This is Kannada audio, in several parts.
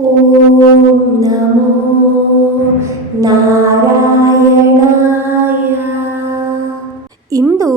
ಓಂ ನಮೋ ನಾರಾಯಣಾಯ. ಇಂದು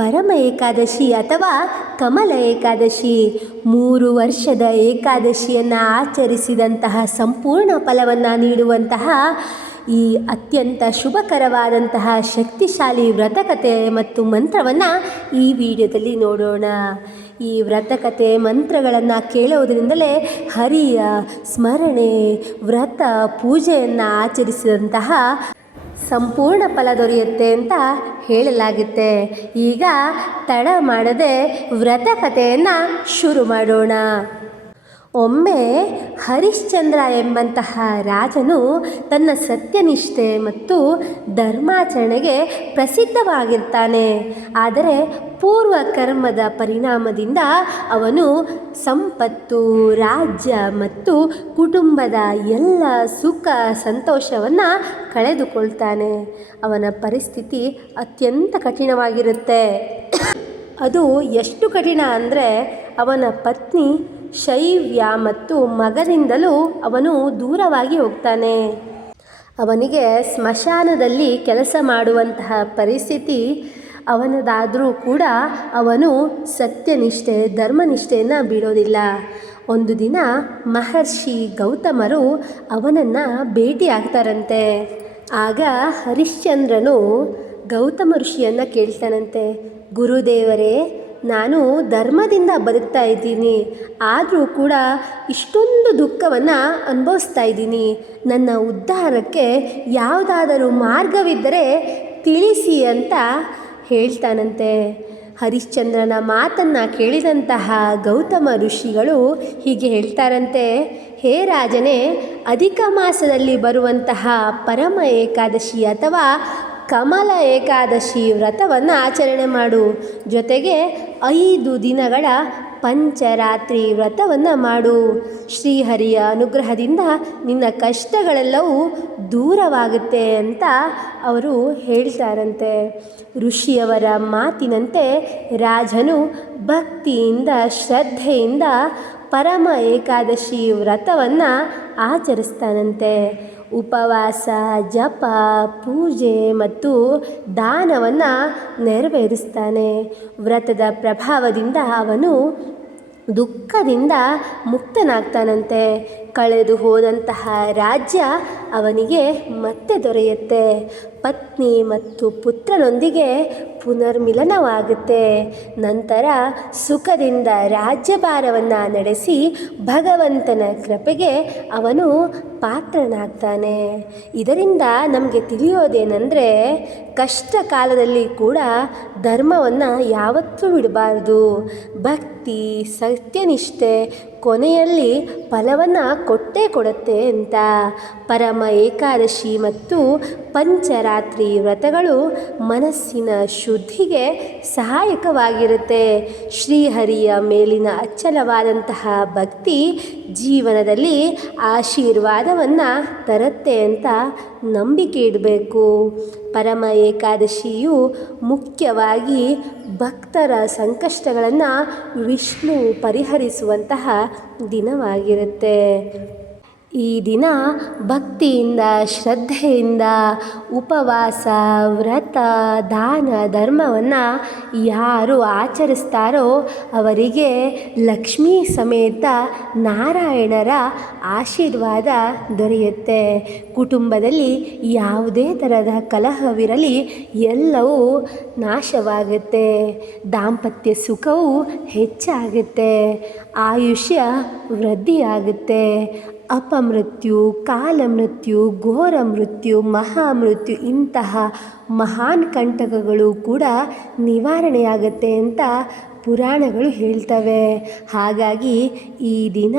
ಪರಮ ಏಕಾದಶಿ ಅಥವಾ ಕಮಲ ಏಕಾದಶಿ. 3 ವರ್ಷದ ಏಕಾದಶಿಯನ್ನು ಆಚರಿಸಿದಂತಹ ಸಂಪೂರ್ಣ ಫಲವನ್ನು ನೀಡುವಂತಹ ಈ ಅತ್ಯಂತ ಶುಭಕರವಾದಂತಹ ಶಕ್ತಿಶಾಲಿ ವ್ರತಕಥೆ ಮತ್ತು ಮಂತ್ರವನ್ನು ಈ ವಿಡಿಯೋದಲ್ಲಿ ನೋಡೋಣ. ಈ ವ್ರತಕಥೆ ಮಂತ್ರಗಳನ್ನು ಕೇಳುವುದರಿಂದಲೇ ಹರಿಯ ಸ್ಮರಣೆ, ವ್ರತ, ಪೂಜೆಯನ್ನು ಆಚರಿಸಿದಂತಹ ಸಂಪೂರ್ಣ ಫಲ ದೊರೆಯುತ್ತೆ ಅಂತ ಹೇಳಲಾಗುತ್ತೆ. ಈಗ ತಡ ಮಾಡದೆ ವ್ರತಕಥೆಯನ್ನು ಶುರು ಮಾಡೋಣ. ಒಮ್ಮೆ ಹರಿಶ್ಚಂದ್ರ ಎಂಬಂತಹ ರಾಜನು ತನ್ನ ಸತ್ಯನಿಷ್ಠೆ ಮತ್ತು ಧರ್ಮಾಚರಣೆಗೆ ಪ್ರಸಿದ್ಧವಾಗಿರ್ತಾನೆ. ಆದರೆ ಪೂರ್ವ ಕರ್ಮದ ಪರಿಣಾಮದಿಂದ ಅವನು ಸಂಪತ್ತು, ರಾಜ್ಯ ಮತ್ತು ಕುಟುಂಬದ ಎಲ್ಲ ಸುಖ ಸಂತೋಷವನ್ನು ಕಳೆದುಕೊಳ್ತಾನೆ. ಅವನ ಪರಿಸ್ಥಿತಿ ಅತ್ಯಂತ ಕಠಿಣವಾಗಿರುತ್ತೆ. ಅದು ಎಷ್ಟು ಕಠಿಣ ಅಂದರೆ ಅವನ ಪತ್ನಿ ಶೈವ್ಯ ಮತ್ತು ಮಗನಿಂದಲೂ ಅವನು ದೂರವಾಗಿ ಹೋಗ್ತಾನೆ. ಅವನಿಗೆ ಸ್ಮಶಾನದಲ್ಲಿ ಕೆಲಸ ಮಾಡುವಂತಹ ಪರಿಸ್ಥಿತಿ ಅವನದಾದರೂ ಕೂಡ ಅವನು ಸತ್ಯನಿಷ್ಠೆ, ಧರ್ಮನಿಷ್ಠೆಯನ್ನು ಬಿಡೋದಿಲ್ಲ. ಒಂದು ದಿನ ಮಹರ್ಷಿ ಗೌತಮರು ಅವನನ್ನು ಭೇಟಿಯಾಗ್ತಾರಂತೆ. ಆಗ ಹರಿಶ್ಚಂದ್ರನು ಗೌತಮ ಋಷಿಯನ್ನು ಕೇಳ್ತಾನಂತೆ, ಗುರುದೇವರೇ, ನಾನು ಧರ್ಮದಿಂದ ಬದುಕ್ತಾ ಇದ್ದೀನಿ, ಆದರೂ ಕೂಡ ಇಷ್ಟೊಂದು ದುಃಖವನ್ನು ಅನುಭವಿಸ್ತಾ ಇದ್ದೀನಿ. ನನ್ನ ಉದ್ಧಾರಕ್ಕೆ ಯಾವುದಾದರೂ ಮಾರ್ಗವಿದ್ದರೆ ತಿಳಿಸಿ ಅಂತ ಹೇಳ್ತಾನಂತೆ. ಹರಿಶ್ಚಂದ್ರನ ಮಾತನ್ನು ಕೇಳಿದಂತಹ ಗೌತಮ ಋಷಿಗಳು ಹೀಗೆ ಹೇಳ್ತಾರಂತೆ, ಹೇ ರಾಜನೇ, ಅಧಿಕ ಮಾಸದಲ್ಲಿ ಬರುವಂತಹ ಪರಮ ಏಕಾದಶಿ ಅಥವಾ ಕಮಲ ಏಕಾದಶಿ ವ್ರತವನ್ನು ಆಚರಣೆ ಮಾಡು. ಜೊತೆಗೆ 5 ದಿನಗಳ ಪಂಚರಾತ್ರಿ ವ್ರತವನ್ನು ಮಾಡು. ಶ್ರೀಹರಿಯ ಅನುಗ್ರಹದಿಂದ ನಿನ್ನ ಕಷ್ಟಗಳೆಲ್ಲವೂ ದೂರವಾಗುತ್ತೆ ಅಂತ ಅವರು ಹೇಳ್ತಾರಂತೆ. ಋಷಿಯವರ ಮಾತಿನಂತೆ ರಾಜನು ಭಕ್ತಿಯಿಂದ, ಶ್ರದ್ಧೆಯಿಂದ ಪರಮ ಏಕಾದಶಿ ವ್ರತವನ್ನು ಆಚರಿಸ್ತಾನಂತೆ. ಉಪವಾಸ, ಜಪ, ಪೂಜೆ ಮತ್ತು ದಾನವನ್ನು ನೆರವೇರಿಸ್ತಾನೆ. ವ್ರತದ ಪ್ರಭಾವದಿಂದ ಅವನು ದುಃಖದಿಂದ ಮುಕ್ತನಾಗ್ತಾನಂತೆ. ಕಳೆದು ಹೋದಂತಹ ರಾಜ್ಯ ಅವನಿಗೆ ಮತ್ತೆ ದೊರೆಯುತ್ತೆ. ಪತ್ನಿ ಮತ್ತು ಪುತ್ರನೊಂದಿಗೆ ಪುನರ್ಮಿಲನವಾಗುತ್ತೆ. ನಂತರ ಸುಖದಿಂದ ರಾಜ್ಯಭಾರವನ್ನು ನಡೆಸಿ ಭಗವಂತನ ಕೃಪೆಗೆ ಅವನು ಪಾತ್ರನಾಗ್ತಾನೆ. ಇದರಿಂದ ನಮಗೆ ತಿಳಿಯೋದೇನೆಂದರೆ, ಕಷ್ಟ ಕಾಲದಲ್ಲಿ ಕೂಡ ಧರ್ಮವನ್ನು ಯಾವತ್ತೂ ಬಿಡಬಾರ್ದು. ಭಕ್ತಿ, ಸತ್ಯನಿಷ್ಠೆ ಕೊನೆಯಲ್ಲಿ ಫಲವನ್ನು ಕೊಟ್ಟೇ ಕೊಡುತ್ತೆ ಅಂತ. ಪರಮ ಏಕಾದಶಿ ಮತ್ತು ಪಂಚರಾತ್ರಿ ವ್ರತಗಳು ಮನಸ್ಸಿನ ಶುದ್ಧಿಗೆ ಸಹಾಯಕವಾಗಿರುತ್ತೆ. ಶ್ರೀಹರಿಯ ಮೇಲಿನ ಅಚಲವಾದಂತಹ ಭಕ್ತಿ ಜೀವನದಲ್ಲಿ ಆಶೀರ್ವಾದವನ್ನು ತರುತ್ತೆ ಅಂತ ನಂಬಿಕೆ ಇಡಬೇಕು. ಪರಮ ಏಕಾದಶಿಯು ಮುಖ್ಯವಾಗಿ ಭಕ್ತರ ಸಂಕಷ್ಟಗಳನ್ನು ವಿಷ್ಣು ಪರಿಹರಿಸುವಂತಹ ದಿನವಾಗಿರುತ್ತೆ. ಈ ದಿನ ಭಕ್ತಿಯಿಂದ, ಶ್ರದ್ಧೆಯಿಂದ ಉಪವಾಸ, ವ್ರತ, ದಾನ, ಧರ್ಮವನ್ನು ಯಾರು ಆಚರಿಸ್ತಾರೋ ಅವರಿಗೆ ಲಕ್ಷ್ಮೀ ಸಮೇತ ನಾರಾಯಣರ ಆಶೀರ್ವಾದ ದೊರೆಯುತ್ತೆ. ಕುಟುಂಬದಲ್ಲಿ ಯಾವುದೇ ಥರದ ಕಲಹವಿರಲಿ ಎಲ್ಲವೂ ನಾಶವಾಗುತ್ತೆ. ದಾಂಪತ್ಯ ಸುಖವು ಹೆಚ್ಚಾಗುತ್ತೆ. ಆಯುಷ್ಯ ವೃದ್ಧಿಯಾಗುತ್ತೆ. ಅಪಮೃತ್ಯು, ಕಾಲಮೃತ್ಯು, ಘೋರ ಮೃತ್ಯು, ಮಹಾಮೃತ್ಯು ಇಂತಹ ಮಹಾನ್ ಕಂಟಕಗಳು ಕೂಡ ನಿವಾರಣೆಯಾಗುತ್ತೆ ಅಂತ ಪುರಾಣಗಳು ಹೇಳ್ತವೆ. ಹಾಗಾಗಿ ಈ ದಿನ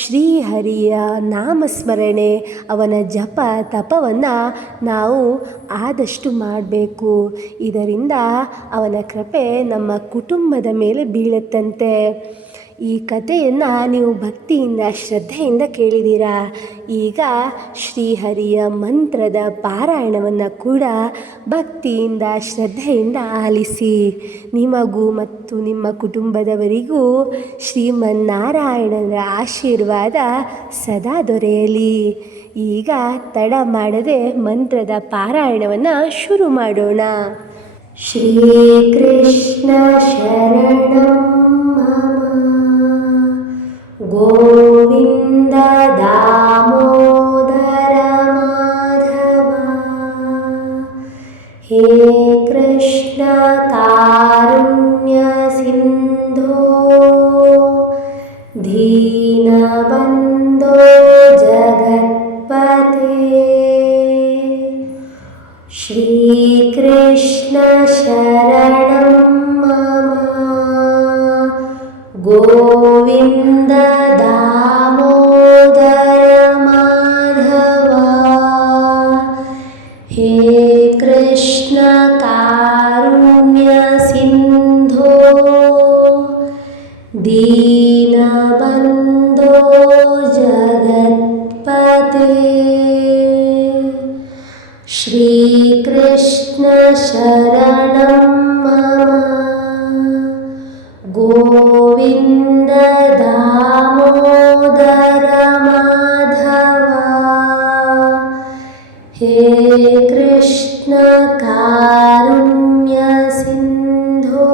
ಶ್ರೀಹರಿಯ ನಾಮಸ್ಮರಣೆ, ಅವನ ಜಪ ತಪವನ್ನು ನಾವು ಆದಷ್ಟು ಮಾಡಬೇಕು. ಇದರಿಂದ ಅವನ ಕೃಪೆ ನಮ್ಮ ಕುಟುಂಬದ ಮೇಲೆ ಬೀಳುತ್ತಂತೆ. ಈ ಕಥೆಯನ್ನು ನೀವು ಭಕ್ತಿಯಿಂದ ಶ್ರದ್ಧೆಯಿಂದ ಕೇಳಿದ್ದೀರಾ. ಈಗ ಶ್ರೀಹರಿಯ ಮಂತ್ರದ ಪಾರಾಯಣವನ್ನು ಕೂಡ ಭಕ್ತಿಯಿಂದ ಶ್ರದ್ಧೆಯಿಂದ ಆಲಿಸಿ. ನಿಮಗೂ ಮತ್ತು ನಿಮ್ಮ ಕುಟುಂಬದವರಿಗೂ ಶ್ರೀಮನ್ನಾರಾಯಣನ ಆಶೀರ್ವಾದ ಸದಾ ದೊರೆಯಲಿ. ಈಗ ತಡ ಮಾಡದೆ ಮಂತ್ರದ ಪಾರಾಯಣವನ್ನು ಶುರು ಮಾಡೋಣ. ಶ್ರೀಕೃಷ್ಣ ಶರಣಂ ಮಮ ಗೋವಿಂದ ದಾಮೋದರ ಮಾಧವ. ಹೇ ಕೃಷ್ಣ ಕಾರುಣ್ಯ ಸಿಂಧೋ ದೀನಬಂಧೋ ಜಗತ್ಪತೆ. ಶ್ರೀಕೃಷ್ಣ ಶರಣಂ ಮಮ ಗೋವಿಂದ ದಾಮೋದರ ಮಾಧವ. ಹೇ ಕೃಷ್ಣ ಕಾರುಣ್ಯ ಸಿಂಧೋ ದೀನಬಂಧೋ ಜಗತ್ಪತೆ. ಶ್ರೀಕೃಷ್ಣ ಶರಣಂ ಮಮ ಗೋವಿಂದ ದಾಮೋದರ ಮಾಧವ. ಹೇ ಕೃಷ್ಣ ಕಾರುಣ್ಯ ಸಿಂಧೋ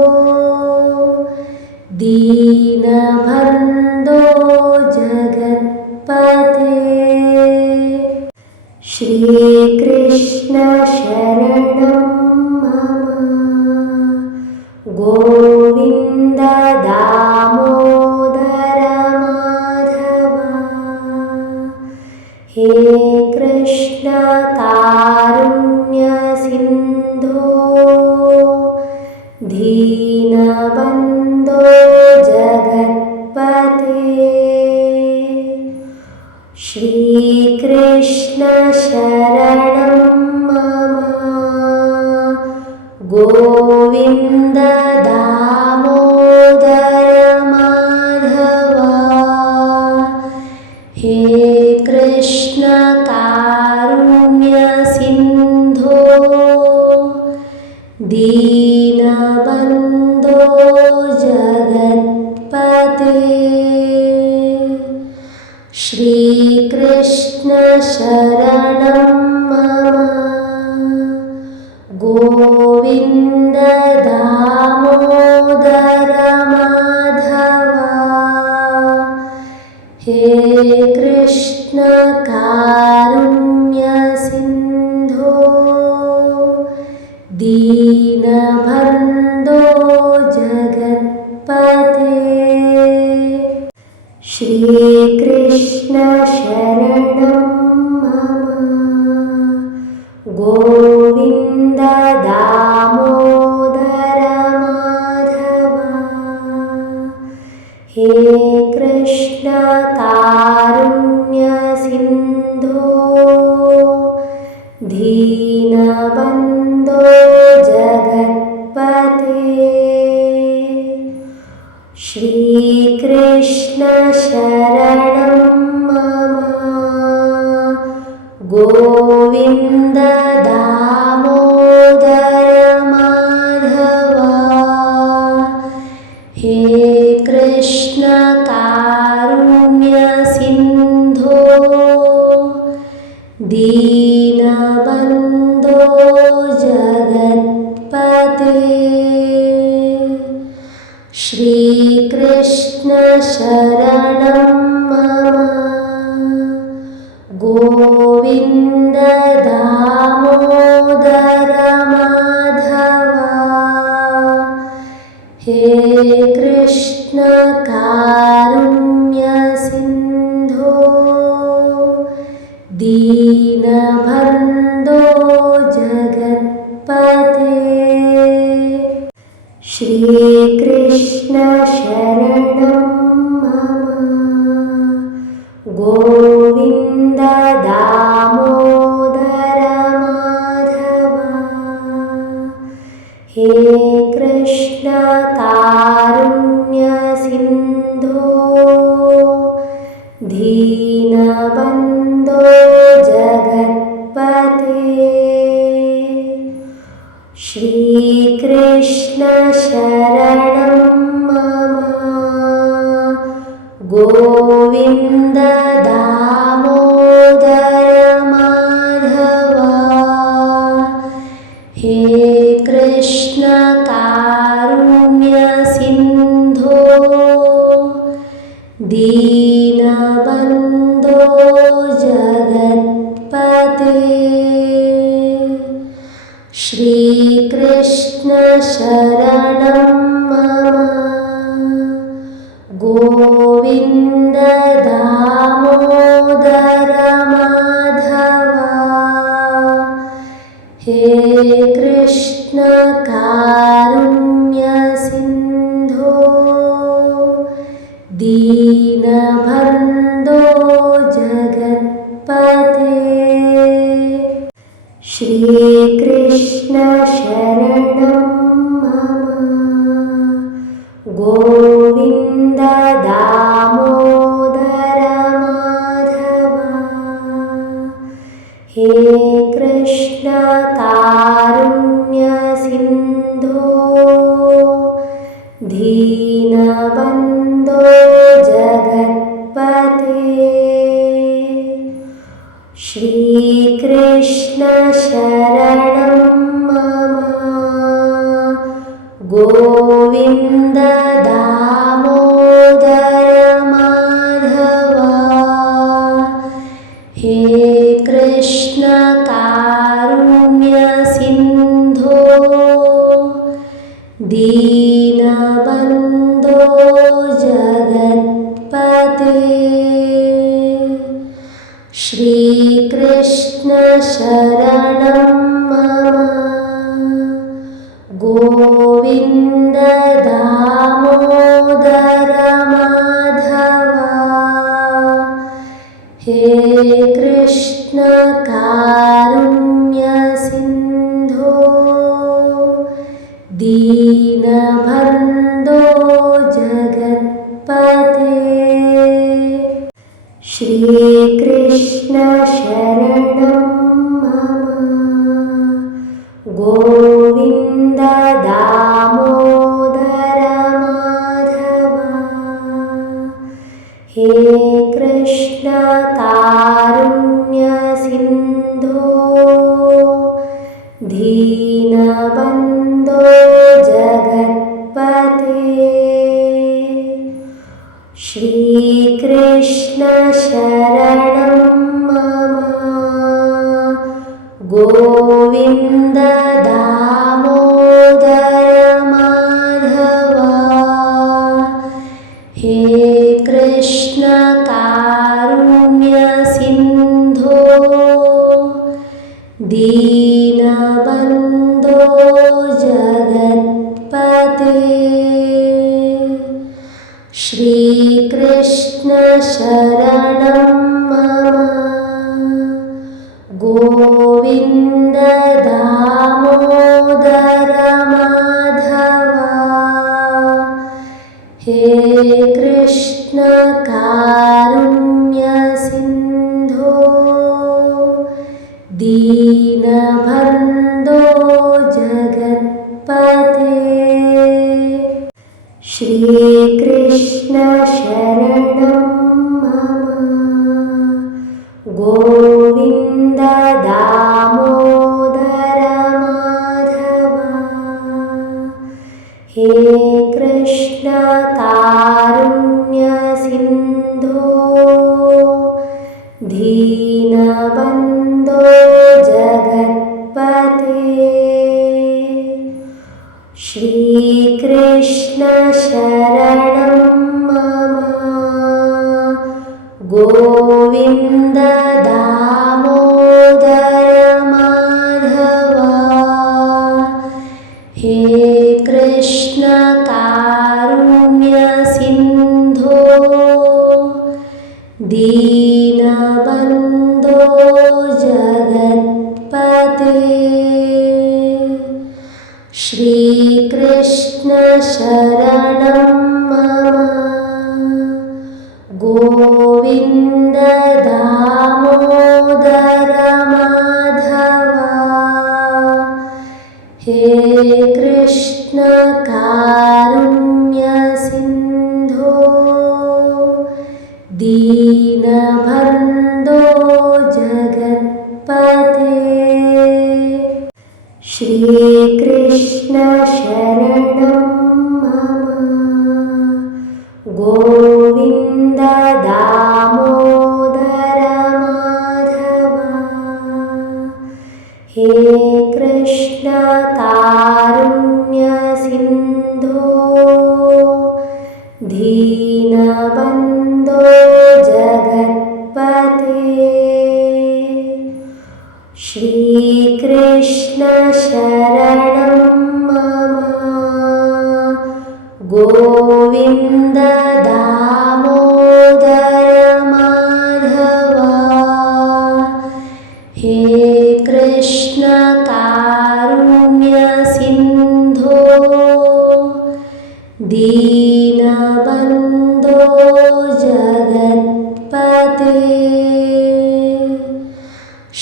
ದೀನಬಂಧೋ ಜಗತ್ಪತೆ. ಶ್ರೀಕೃಷ್ಣ ಶರಣಂ ಮಮ ಗೋವಿಂದ ದಾಮೋದರ ಮಾಧವ. ಹೇ ಕೃಷ್ಣ ಕಾರುಣ್ಯ ಸಿಂಧೋ ದೀನಬಂಧೋ ಜಗತ್ಪತೆ. ಶ್ರೀಕೃಷ್ಣ ಶರಣಂ ಮಮ ಗೋವಿಂದ ದಾಮೋದರ ಮಾಧವ. ಹೇ ಕೃಷ್ಣ ಕಾರುಣ್ಯ ಸಿಂಧೋ ದೀನಬಂಧೋ ಜಗತ್ಪತೆ. ಶ್ರೀಕೃಷ್ಣ ಶರಣಂ ಮಮ ಗೋವಿಂದ ದಾಮೋದರ ಮಾಧವ. ಹೇ ಕೃಷ್ಣ ಕಾರುಣ್ಯ ಸಿಂಧೋ ದೀನಬಂಧೋ ಜಗತ್ಪತೆ. ಶ್ರೀಕೃಷ್ಣ ಶರಣಂ ಮಮ ಗೋವಿಂದ ದಾಮೋದರ ಮಾಧವ. ಹೇ ಕೃಷ್ಣ ಕಾರುಣ್ಯ ಸಿಂಧೋ ದೀನಬಂಧೋ ಜಗತ್ಪತೆ. ಶ್ರೀಕೃಷ್ಣ ಶರಣಂ ಮಮ ಗೋವಿಂದ ದಾಮೋದರ ಮಾಧವ. ಹೇ ಕೃಷ್ಣ ಕಾರುಣ್ಯ ಸಿಂಧೋ ದೀನಬಂಧೋ ಜಗತ್ಪತೆ. ಶ್ರೀಕೃಷ್ಣ ಶರಣಂ ಮಮ ಗೋವಿಂದ ದಾಮೋದರ ಮಾಧವ. ಹೇ ಕೃಷ್ಣ ಕಾರುಣ್ಯ ಸಿಂಧೋ ದೀನಬಂಧೋ ಜಗತ್ಪತೆ. ಶ್ರೀಕೃಷ್ಣ ಶರಣಂ ಮಮ ಗೋವಿಂದ ದಾಮೋದರ ಮಾಧವ. ಹೇ ಕೃಷ್ಣ ಕಾರುಣ್ಯ ಸಿಂಧೋ दीनबन्धो जगत्पते श्रीकृष्ण शरणं मम गोविन्द दामोदर माधवा हे कृष्ण कारुण्य सिन्धो दीनबन्धो जगत्पते श्रीकृष्ण शरणं मम गोविन्द दामोदर माधवा हे कृष्ण कारुण्य सिन्धो दीनबन्धो जगत्पते श्रीकृष्ण शरणं मम गोविन्द दामोदर माधवा हे कृष्ण कारुण्य सिन्धो दीनबन्धो जगत्पते श्रीकृष्ण शरणं मम गोविन्द दामोदर माधवा हे कृष्ण कारुण्य सिन्धो दीनबन्धो जगत्पते श्रीकृष्ण शरणं मम गोविन्द दामोदर माधवा हे कृष्ण कारुण्य सिन्धो दीनबन्धो जगत्पते श्रीकृष्ण शरणं मम गोविन्द दामोदर माधवा हे कृष्ण कारुण्य सिन्धो दीनबन्धो जगत्पते श्रीकृष्ण शरणं मम गोविन्द दामोदर माधवा हे कृष्ण कारुण्य सिन्धो दीनबन्धो जगत्पते श्रीकृष्ण शरणं मम गोविन्द दामोदर माधवा हे कृष्ण कारुण्य सिन्धो दीनबन्धो जगत्पते श्रीकृष्ण शरणं मम गोविन्द दामोदर माधवा हे कृष्ण कारुण्य सिन्धो दीनबन्धो जगत्पते श्रीकृष्ण शरणं मम गोविन्द दामोदर माधवा हे कृष्ण कारुण्य सिन्धो दीनबन्धो श्रीकृष्ण शरणं मम गोविन्द दामोदर माधवा हे कृष्ण कारुण्य सिन्धो दीनबन्धो जगत्पते श्रीकृष्ण शरणं मम गोविन्द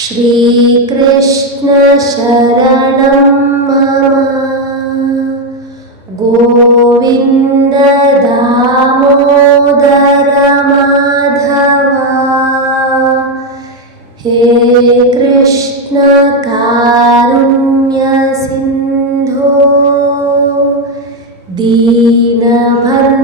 श्रीकृष्ण शरणं मम गोविन्द दामोदर माधव हे कृष्ण कारुण्य सिन्धो दीनबन्धो